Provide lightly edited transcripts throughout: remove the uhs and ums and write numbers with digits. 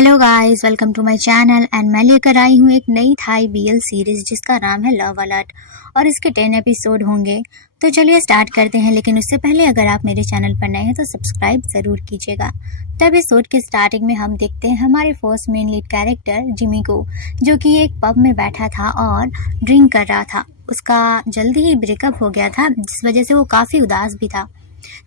Hello guys, welcome to my channel and मैं लेकर आई हूँ एक नई थाई बीएल सीरीज जिसका नाम है लव अलर्ट और इसके 10 एपिसोड होंगे। तो चलिए स्टार्ट करते हैं, लेकिन उससे पहले अगर आप मेरे चैनल पर नए हैं तो सब्सक्राइब ज़रूर कीजिएगा। तो एपिसोड के स्टार्टिंग में हम देखते हैं हमारे first main lead character Jimmy को, जो कि एक पब में बैठा था और ड्रिंक कर रहा था। उसका जल्दी ही ब्रेकअप हो गया था, जिस वजह से वो काफ़ी उदास भी था।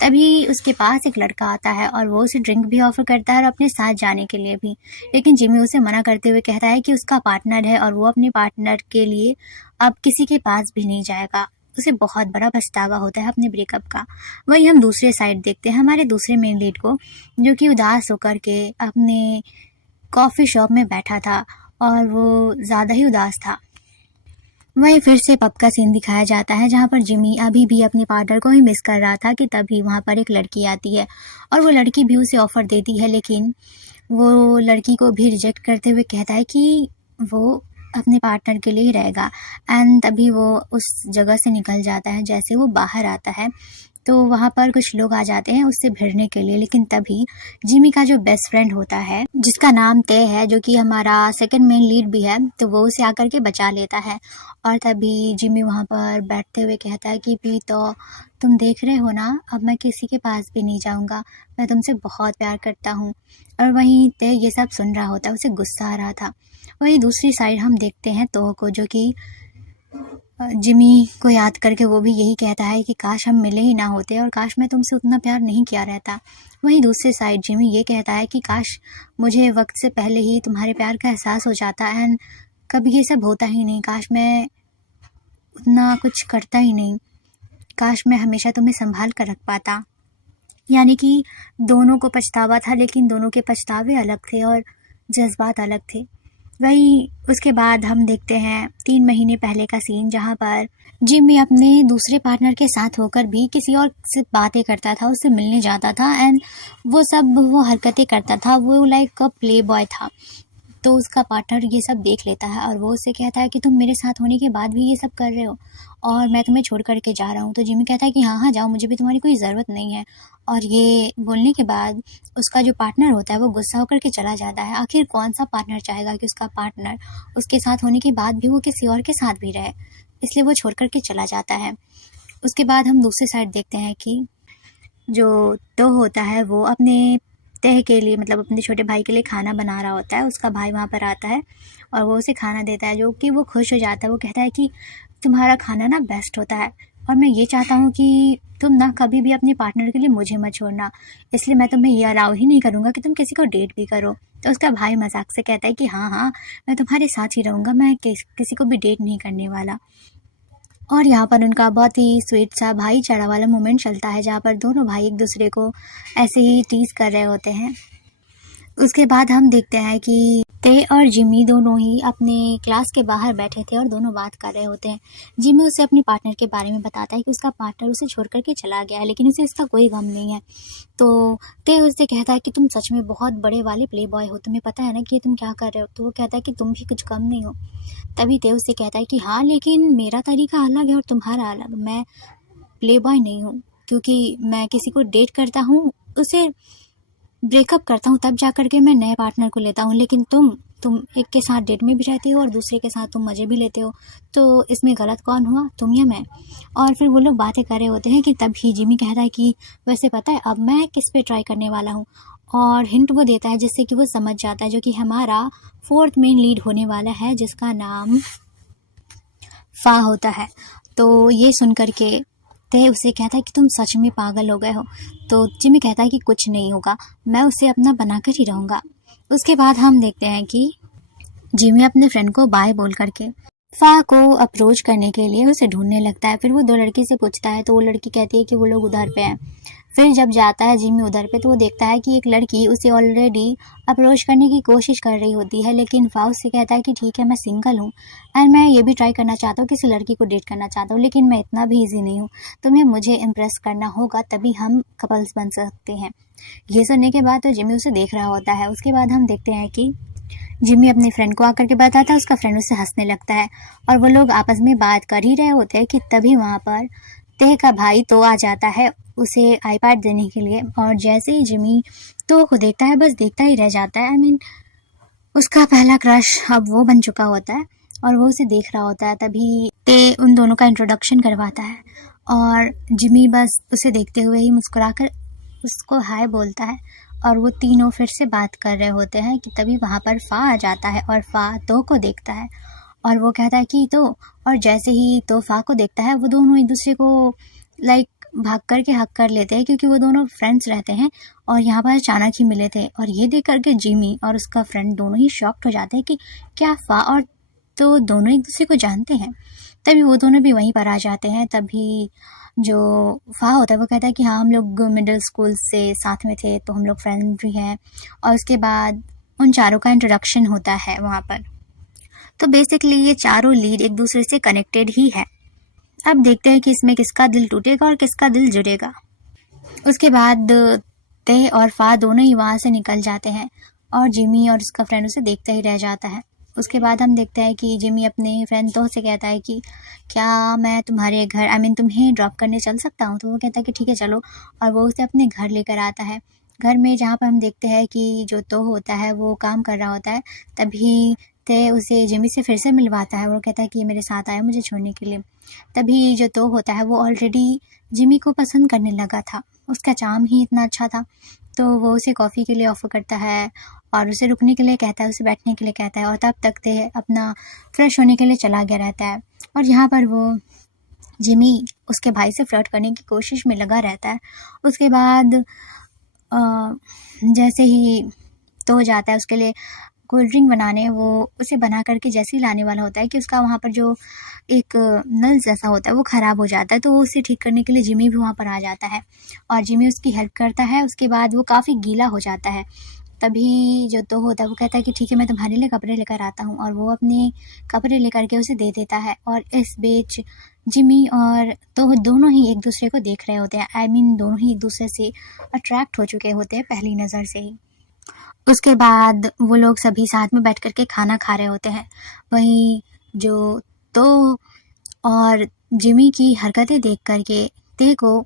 तभी उसके पास एक लड़का आता है और वो उसे ड्रिंक भी ऑफर करता है और अपने साथ जाने के लिए भी, लेकिन जिमी उसे मना करते हुए कहता है कि उसका पार्टनर है और वो अपने पार्टनर के लिए अब किसी के पास भी नहीं जाएगा। उसे बहुत बड़ा पछतावा होता है अपने ब्रेकअप का। वही हम दूसरे साइड देखते हैं हमारे दूसरे मेन लीड को, जो कि उदास होकर के अपने कॉफ़ी शॉप में बैठा था और वो ज़्यादा ही उदास था। वहीं फिर से पब का सीन दिखाया जाता है, जहाँ पर जिमी अभी भी अपने पार्टनर को ही मिस कर रहा था कि तभी वहाँ पर एक लड़की आती है और वो लड़की भी उसे ऑफर देती है, लेकिन वो लड़की को भी रिजेक्ट करते हुए कहता है कि वो अपने पार्टनर के लिए ही रहेगा। एंड तभी वो उस जगह से निकल जाता है। जैसे वो बाहर आता है तो वहाँ पर कुछ लोग आ जाते हैं उससे भिड़ने के लिए, लेकिन तभी जिमी का जो बेस्ट फ्रेंड होता है, जिसका नाम तय है, जो कि हमारा सेकंड मेन लीड भी है, तो वो उसे आकर के बचा लेता है। और तभी जिमी वहाँ पर बैठते हुए कहता है कि भी तो तुम देख रहे हो ना, अब मैं किसी के पास भी नहीं जाऊँगा, मैं तुमसे बहुत प्यार करता हूँ। और वहीं तय ये सब सुन रहा होता है, उसे गुस्सा आ रहा था। वहीं दूसरी साइड हम देखते हैं तो को, जो कि जिमी को याद करके वो भी यही कहता है कि काश हम मिले ही ना होते और काश मैं तुमसे उतना प्यार नहीं किया रहता। वहीं दूसरी साइड जिमी ये कहता है कि काश मुझे वक्त से पहले ही तुम्हारे प्यार का एहसास हो जाता एंड कभी ये सब होता ही नहीं, काश मैं उतना कुछ करता ही नहीं, काश मैं हमेशा तुम्हें संभाल कर रख पाता। यानी कि दोनों को पछतावा था, लेकिन दोनों के पछतावे अलग थे और जज्बात अलग थे। वही उसके बाद हम देखते हैं 3 महीने पहले का सीन, जहाँ पर जिमी अपने दूसरे पार्टनर के साथ होकर भी किसी और से बातें करता था, उससे मिलने जाता था एंड वो हरकतें करता था। वो लाइक अ प्ले बॉय था। तो उसका पार्टनर ये सब देख लेता है और वो उससे कहता है कि तुम मेरे साथ होने के बाद भी ये सब कर रहे हो और मैं तुम्हें छोड़ करके जा रहा हूँ। तो जिमी कहता है कि हाँ हाँ जाओ, मुझे भी तुम्हारी कोई ज़रूरत नहीं है। और ये बोलने के बाद उसका जो पार्टनर होता है वो गुस्सा होकर के चला जाता है। आखिर कौन सा पार्टनर चाहेगा कि उसका पार्टनर उसके साथ होने के बाद भी वो किसी और के साथ भी रहे, इसलिए वो छोड़ करके चला जाता है। उसके बाद हम दूसरी साइड देखते हैं कि जो तो होता है वो अपने तह के लिए, मतलब अपने छोटे भाई के लिए खाना बना रहा होता है। उसका भाई वहाँ पर आता है और वो उसे खाना देता है, जो कि वो खुश हो जाता है। वो कहता है कि तुम्हारा खाना ना बेस्ट होता है और मैं ये चाहता हूँ कि तुम ना कभी भी अपने पार्टनर के लिए मुझे मत छोड़ना, इसलिए मैं तुम्हें ये अलाउ ही नहीं करूँगा कि तुम किसी को डेट भी करो। तो उसका भाई मजाक से कहता है कि हाँ हाँ मैं तुम्हारे साथ ही रहूँगा, मैं किसी को भी डेट नहीं करने वाला। और यहाँ पर उनका बहुत ही स्वीट सा भाईचारा वाला मोमेंट चलता है, जहाँ पर दोनों भाई एक दूसरे को ऐसे ही टीज कर रहे होते हैं। उसके बाद हम देखते हैं कि ते और जिमी दोनों ही अपने क्लास के बाहर बैठे थे और दोनों बात कर रहे होते हैं। जिमी उसे अपने पार्टनर के बारे में बताता है कि उसका पार्टनर उसे छोड़ करके चला गया है, लेकिन उसे इसका कोई गम नहीं है। तो ते उससे कहता है कि तुम सच में बहुत बड़े वाले प्ले बॉय हो, तुम्हें पता है ना कि तुम क्या कर रहे हो। तो वो कहता है कि तुम भी कुछ कम नहीं हो। तभी ते उससे कहता है कि हाँ, लेकिन मेरा तरीका अलग है और तुम्हारा अलग, मैं प्ले बॉय नहीं हूँ, क्योंकि मैं किसी को डेट करता हूँ, उसे ब्रेकअप करता हूँ, तब जा करके मैं नए पार्टनर को लेता हूँ। लेकिन तुम एक के साथ डेट में भी रहती हो और दूसरे के साथ तुम मज़े भी लेते हो, तो इसमें गलत कौन हुआ, तुम या मैं। और फिर वो लोग बातें कर रहे होते हैं कि तभी जिमी कहता है कि वैसे पता है अब मैं किस पे ट्राई करने वाला हूँ, और हिंट वो देता है जिससे कि वो समझ जाता है, जो कि हमारा फोर्थ मेन लीड होने वाला है, जिसका नाम फा होता है। तो ये सुन करके ते उसे कहता है कि तुम सच में पागल हो गए हो। तो जिमी कहता है कि कुछ नहीं होगा, मैं उसे अपना बनाकर ही रहूँगा। उसके बाद हम देखते हैं कि जिमी अपने फ्रेंड को बाय बोल करके फा को अप्रोच करने के लिए उसे ढूंढने लगता है। फिर वो 2 लड़की से पूछता है तो वो लड़की कहती है कि वो लोग उधर पे हैं। फिर जब जाता है जिमी उधर पे तो वो देखता है कि एक लड़की उसे ऑलरेडी अप्रोच करने की कोशिश कर रही होती है, लेकिन फा उससे कहता है कि ठीक है मैं सिंगल हूँ एंड मैं ये भी ट्राई करना चाहता हूँ, किसी लड़की को डेट करना चाहता हूँ, लेकिन मैं इतना भी ईजी नहीं हूँ, तुम्हें मुझे इम्प्रेस करना होगा तभी हम कपल्स बन सकते हैं। ये सुनने के बाद तो जिमी उसे देख रहा होता है। उसके बाद हम देखते हैं कि जिमी अपने फ्रेंड को आकर के बताता है, उसका फ्रेंड उससे हंसने लगता है और वो लोग आपस में बात कर ही रहे होते हैं कि तभी वहाँ पर तेह का भाई तो आ जाता है उसे आईपैड देने के लिए। और जैसे ही जिमी तो को देखता है, बस देखता ही रह जाता है। उसका पहला क्रश अब वो बन चुका होता है और वो उसे देख रहा होता है। तभी ते उन दोनों का इंट्रोडक्शन करवाता है और जिमी बस उसे देखते हुए ही मुस्कुराकर उसको हाय बोलता है और वो तीनों फिर से बात कर रहे होते हैं कि तभी वहाँ पर फा आ जाता है और फा तो को देखता है और वो कहता है कि तो, और जैसे ही तो फा को देखता है वो दोनों एक दूसरे को लाइक भाग कर के हक कर लेते हैं क्योंकि वो दोनों फ्रेंड्स रहते हैं और यहाँ पर अचानक ही मिले थे। और ये देख करके जिमी और उसका फ्रेंड दोनों ही शॉक्ड हो जाते हैं कि क्या फा और तो दोनों एक दूसरे को जानते हैं। तभी वो दोनों भी वहीं पर आ जाते हैं। तभी जो फा होता है वो कहता है कि हाँ हम लोग मिडिल स्कूल से साथ में थे तो हम लोग फ्रेंड भी हैं। और उसके बाद उन चारों का इंट्रोडक्शन होता है वहाँ पर। तो बेसिकली ये चारों लीड एक दूसरे से कनेक्टेड ही है। अब देखते हैं कि इसमें किसका दिल टूटेगा और किसका दिल जुड़ेगा। उसके बाद ते और फा दोनों ही वहाँ से निकल जाते हैं और जिमी और उसका फ्रेंड उसे देखता ही रह जाता है। उसके बाद हम देखते हैं कि जिमी अपने फ्रेंड तो से कहता है कि क्या मैं तुम्हारे घर तुम्हें ड्रॉप करने चल सकता हूँ। तो वो कहता है कि ठीक है चलो, और वो उसे अपने घर लेकर आता है। घर में जहाँ पर हम देखते हैं कि जो तो होता है वो काम कर रहा होता है। तभी ते उसे जिमी से फिर से मिलवाता है। वो कहता है कि ये मेरे साथ आया मुझे छोड़ने के लिए। तभी जो तो होता है वो ऑलरेडी जिमी को पसंद करने लगा था, उसका चार्म ही इतना अच्छा था। तो वो उसे कॉफ़ी के लिए ऑफ़र करता है और उसे रुकने के लिए कहता है, उसे बैठने के लिए कहता है और तब तक ते अपना फ्रेश होने के लिए चला गया रहता है। और यहाँ पर वो जिमी उसके भाई से फ्लर्ट करने की कोशिश में लगा रहता है। उसके बाद जैसे ही तो जाता है उसके लिए कोल्ड ड्रिंक बनाने, वो उसे बना करके जैसे ही लाने वाला होता है कि उसका वहाँ पर जो एक नल जैसा होता है वो ख़राब हो जाता है। तो वो उसे ठीक करने के लिए जिमी भी वहाँ पर आ जाता है और जिमी उसकी हेल्प करता है। उसके बाद वो काफ़ी गीला हो जाता है। तभी जो तो होता है वो कहता है कि ठीक है मैं तुम्हारे लिए कपड़े लेकर आता हूँ, और वो अपने कपड़े लेकर के उसे दे देता है। और इस बीच जिमी और तो दोनों ही एक दूसरे को देख रहे होते हैं। दोनों ही एक दूसरे से अट्रैक्ट हो चुके होते हैं पहली नज़र से ही। उसके बाद वो लोग सभी साथ में बैठ कर के खाना खा रहे होते हैं। वहीं जो तो और जिमी की हरकतें देख करके ते को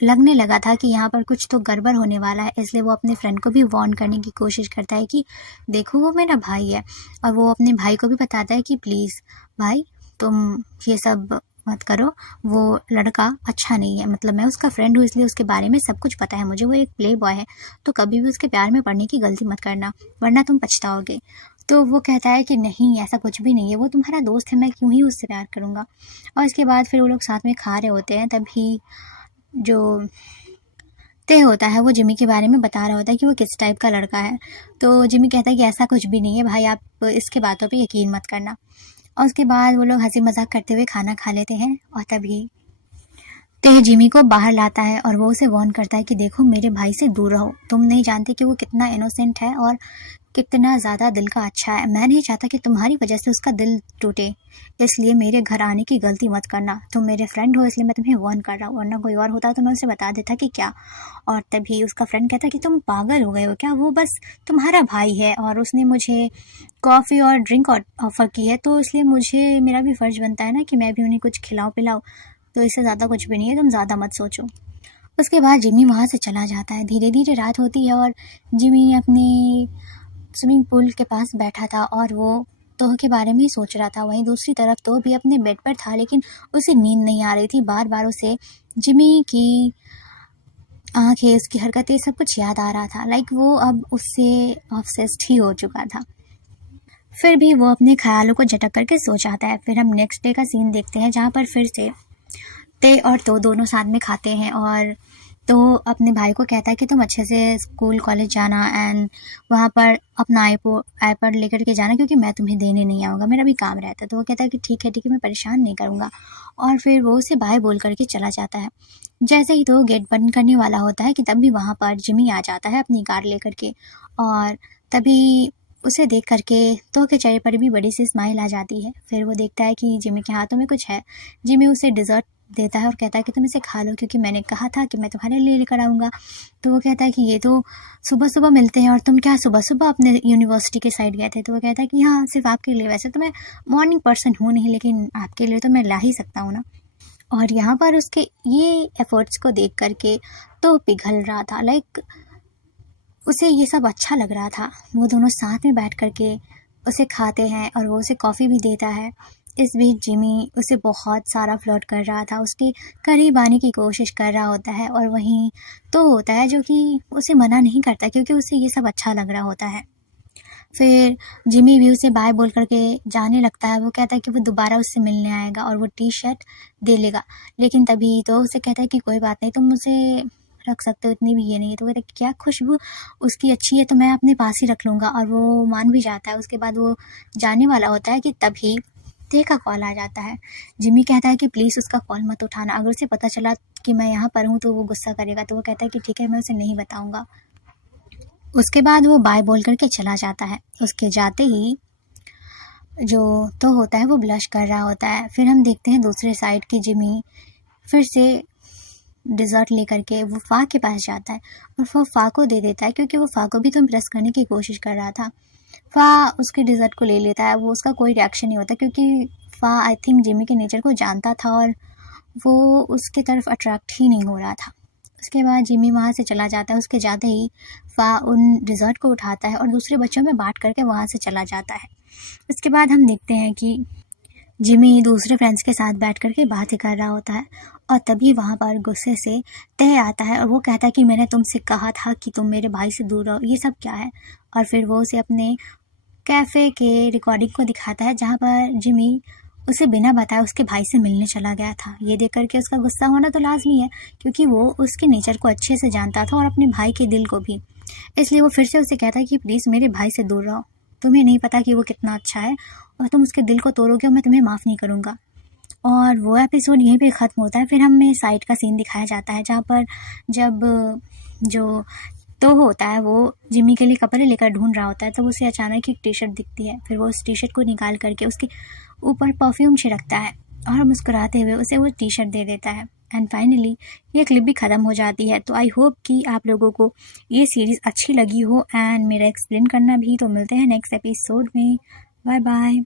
लगने लगा था कि यहाँ पर कुछ तो गड़बड़ होने वाला है, इसलिए वो अपने फ्रेंड को भी वार्न करने की कोशिश करता है कि देखो वो मेरा भाई है। और वो अपने भाई को भी बताता है कि प्लीज़ भाई तुम ये सब मत करो, वो लड़का अच्छा नहीं है, मतलब मैं उसका फ्रेंड हूँ इसलिए उसके बारे में सब कुछ पता है मुझे, वो एक प्ले बॉय है, तो कभी भी उसके प्यार में पड़ने की गलती मत करना वरना तुम पछताओगे। तो वो कहता है कि नहीं ऐसा कुछ भी नहीं है, वो तुम्हारा दोस्त है, मैं क्यों ही उससे प्यार करूँगा। और इसके बाद फिर वो लोग साथ में खा रहे होते हैं। तभी जो तय होता है वो जिमी के बारे में बता रहा होता है कि वो किस टाइप का लड़का है। तो जिमी कहता है कि ऐसा कुछ भी नहीं है भाई, आप इसके बातों पे यकीन मत करना। और उसके बाद वो लोग हंसी मजाक करते हुए खाना खा लेते हैं और तभी तय जिमी को बाहर लाता है और वो उसे वार्न करता है कि देखो मेरे भाई से दूर रहो, तुम नहीं जानते कि वो कितना इनोसेंट है और कितना ज़्यादा दिल का अच्छा है। मैं नहीं चाहता कि तुम्हारी वजह से उसका दिल टूटे, इसलिए मेरे घर आने की गलती मत करना। तुम मेरे फ्रेंड हो इसलिए मैं तुम्हें वार्न कर रहा हूँ, वरना कोई और होता तो मैं उसे बता देता कि क्या। और तभी उसका फ्रेंड कहता कि तुम पागल हो गए हो क्या, वो बस तुम्हारा भाई है और उसने मुझे कॉफ़ी और ड्रिंक ऑफ़र की है, तो इसलिए मुझे मेरा भी फ़र्ज़ बनता है ना कि मैं भी उन्हें कुछ खिलाऊँ पिलाऊँ, तो इससे ज़्यादा कुछ भी नहीं है, तुम ज़्यादा मत सोचो। उसके बाद जिमी वहाँ से चला जाता है। धीरे धीरे रात होती है और जिमी अपनी स्विमिंग पूल के पास बैठा था और वो तोह के बारे में ही सोच रहा था। वहीं दूसरी तरफ तो भी अपने बेड पर था, लेकिन उसे नींद नहीं आ रही थी। बार बार उसे जिमी की आंखें, उसकी हरकतें, सब कुछ याद आ रहा था। लाइक वो अब उससे ऑब्सेस्ड ही हो चुका था। फिर भी वो अपने ख्यालों को झटक करके सो जाता है। फिर हम नेक्स्ट डे का सीन देखते हैं जहाँ पर फिर से ते और तो दोनों साथ में खाते हैं और तो अपने भाई को कहता है कि तुम अच्छे से स्कूल कॉलेज जाना एंड वहाँ पर अपना आईपैड लेकर के जाना, क्योंकि मैं तुम्हें देने नहीं आऊँगा, मेरा भी काम रहता है। तो वो कहता है कि ठीक है मैं परेशान नहीं करूँगा, और फिर वो उसे बाय बोल करके चला जाता है। जैसे ही तो गेट बंद करने वाला होता है कि तब भी वहाँ पर जिमी आ जाता है अपनी कार लेकर के, और तभी उसे देख करके तो के चेहरे पर भी बड़ी सी स्माइल आ जाती है। फिर वो देखता है कि जिमी के हाथों में कुछ है। जिमी उसे डिज़र्ट देता है और कहता है कि तुम इसे खा लो, क्योंकि मैंने कहा था कि मैं तुम्हारे लिए लेकर आऊँगा। तो वो कहता है कि ये तो सुबह सुबह मिलते हैं और तुम क्या सुबह सुबह अपने यूनिवर्सिटी के साइड गए थे। तो वो कहता है कि हाँ सिर्फ आपके लिए, वैसे तो मैं मॉर्निंग पर्सन हूँ नहीं, लेकिन आपके लिए तो मैं ला ही सकता हूँ ना। और यहाँ पर उसके ये एफर्ट्स को देख करके तो पिघल रहा था। लाइक उसे ये सब अच्छा लग रहा था। वो दोनों साथ में बैठ करके उसे खाते हैं और वो उसे कॉफ़ी भी देता है। इस बीच जिमी उसे बहुत सारा फ्लर्ट कर रहा था, उसके करीब आने की कोशिश कर रहा होता है और वहीं तो होता है जो कि उसे मना नहीं करता क्योंकि उसे ये सब अच्छा लग रहा होता है। फिर जिमी भी उसे बाय बोल करके जाने लगता है। वो कहता है कि वो दोबारा उससे मिलने आएगा और वो टी शर्ट दे लेगा, लेकिन तभी तो उसे कहता है कि कोई बात नहीं, तुम मुझे रख सकते हो, इतनी भी ये नहीं है। तो कहता है कि क्या खुशबू उसकी अच्छी है तो मैं अपने पास ही रख लूँगा, और वो मान भी जाता है। उसके बाद वो जाने वाला होता है कि तभी ते का कॉल आ जाता है। जिमी कहता है कि प्लीज़ उसका कॉल मत उठाना, अगर उसे पता चला कि मैं यहाँ पर हूँ तो वो गुस्सा करेगा। तो वो कहता है कि ठीक है, मैं उसे नहीं बताऊँगा। उसके बाद वो बाय बोल करके चला जाता है। उसके जाते ही जो तो होता है वो ब्लश कर रहा होता है। फिर हम देखते हैं दूसरे साइड की जिमी फिर से डिज़र्ट लेकर के वो फ़ा के पास जाता है और वो फ़ा को दे देता है क्योंकि वो फ़ा को भी तो इम्प्रेस करने की कोशिश कर रहा था। फ़ा उसके डिज़र्ट को ले लेता है। वो उसका कोई रिएक्शन नहीं होता क्योंकि फ़ा आई थिंक जिमी के नेचर को जानता था और वो उसके तरफ अट्रैक्ट ही नहीं हो रहा था। उसके बाद जिमी वहाँ से चला जाता है। उसके जाते ही फ़ा उन डिज़र्ट को उठाता है और दूसरे बच्चों में बांट करके वहाँ से चला जाता है। उसके बाद हम देखते हैं कि जिमी दूसरे फ्रेंड्स के साथ बैठ करके बातें कर रहा होता है और तभी वहाँ पर गुस्से से तय आता है और वो कहता है कि मैंने तुमसे कहा था कि तुम मेरे भाई से दूर रहो, ये सब क्या है। और फिर वो उसे अपने कैफ़े के रिकॉर्डिंग को दिखाता है जहाँ पर जिमी उसे बिना बताए उसके भाई से मिलने चला गया था। ये देख करके उसका गुस्सा होना तो लाजमी है क्योंकि वो उसके नेचर को अच्छे से जानता था और अपने भाई के दिल को भी। इसलिए वो फिर से उसे कहता है कि प्लीज़ मेरे भाई से दूर रहो, तुम्हें नहीं पता कि वो कितना अच्छा है और तुम उसके दिल को तोड़ोगे और मैं तुम्हें माफ़ नहीं करूँगा। और वो एपिसोड यहीं पे ख़त्म होता है। फिर हमें साइड का सीन दिखाया जाता है जहाँ पर जब जो तो होता है वो जिमी के लिए कपड़े लेकर ढूंढ रहा होता है तो उसे अचानक एक टी शर्ट दिखती है। फिर वो उस टी शर्ट को निकाल करके उसके ऊपर परफ्यूम छिड़कता है और मुस्कुराते हुए उसे वो टी शर्ट दे देता है। एंड फाइनली ये क्लिप भी ख़त्म हो जाती है। तो आई होप कि आप लोगों को ये सीरीज़ अच्छी लगी हो एंड मेरा एक्सप्लेन करना भी। तो मिलते हैं नेक्स्ट एपिसोड में। Bye bye.